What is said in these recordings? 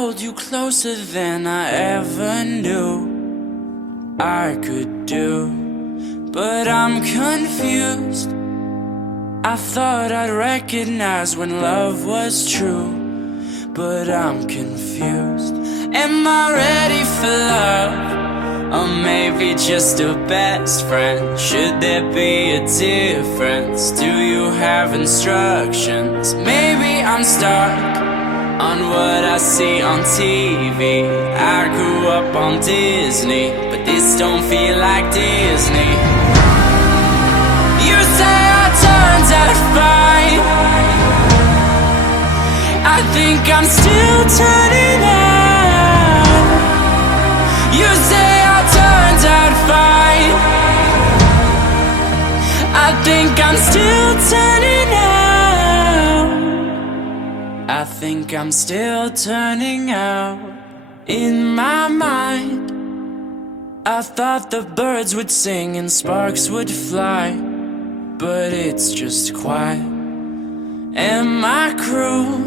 hold you closer than I ever knew I could do. But I'm confused. I thought I'd recognize when love was true, but I'm confused. Am I ready for love? Or maybe just a best friend? Should there be a difference? Do you have instructions? Maybe I'm stuck on what I see on TV. I grew up on Disney, but this don't feel like Disney. You say I turned out fine. I think I'm still turning out. You say I turned out fine. I think I'm still turning out. I think I'm still turning out. In my mind, I thought the birds would sing and sparks would fly, but it's just quiet. Am I cruel?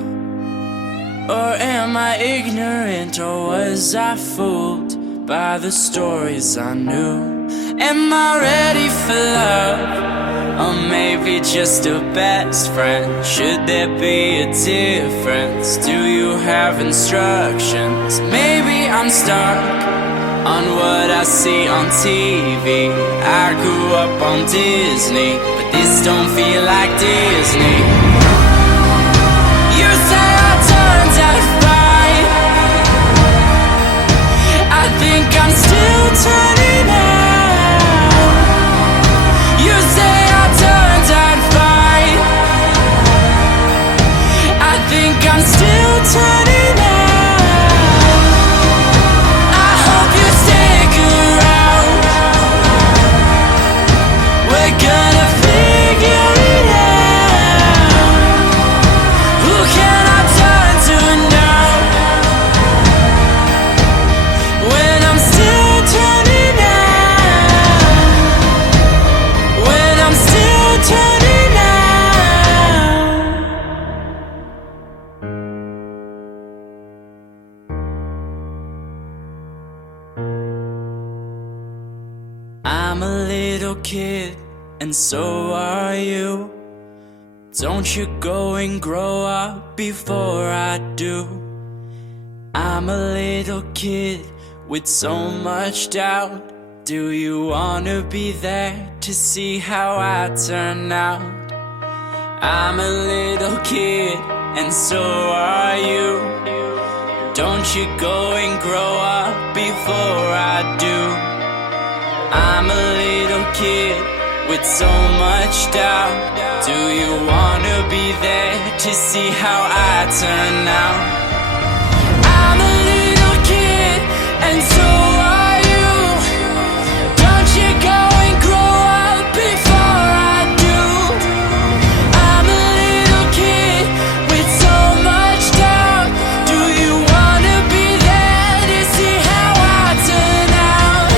Or am I ignorant? Or was I fooled by the stories I knew? Am I ready for love? Or maybe just a best friend? Should there be a difference? Do you have instructions? Maybe I'm stuck on what I see on TV. I grew up on Disney, but this don't feel like Disney. You say I turned out fine. I think I'm still turning out. You say I turned out fine. I think I'm still turning out. I hope you stick around. We're gonna figure it out. Who can I turn to now? When I'm still turning out. When I'm still turning out. I'm a little kid, and so are you. Don't you go and grow up before I do. I'm a little kid with so much doubt. Do you wanna be there to see how I turn out? I'm a little kid, and so are you. Don't you go and grow up before I do. I'm a little kid with so much doubt. Do you wanna be there to see how I turn out? I'm a little kid, and so are you. Don't you go and grow up before I do. I'm a little kid with so much doubt. Do you wanna be there to see how I turn out?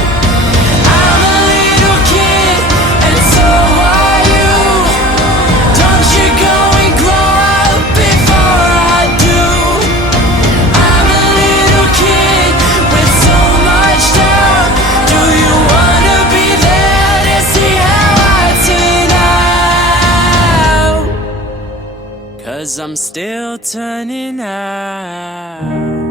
I'm a little kid, and so are you. Don't you go and grow up before I do. I'm a little kid with so much doubt. Do you wanna be there to see how I turn out? 'Cause I'm still turning out.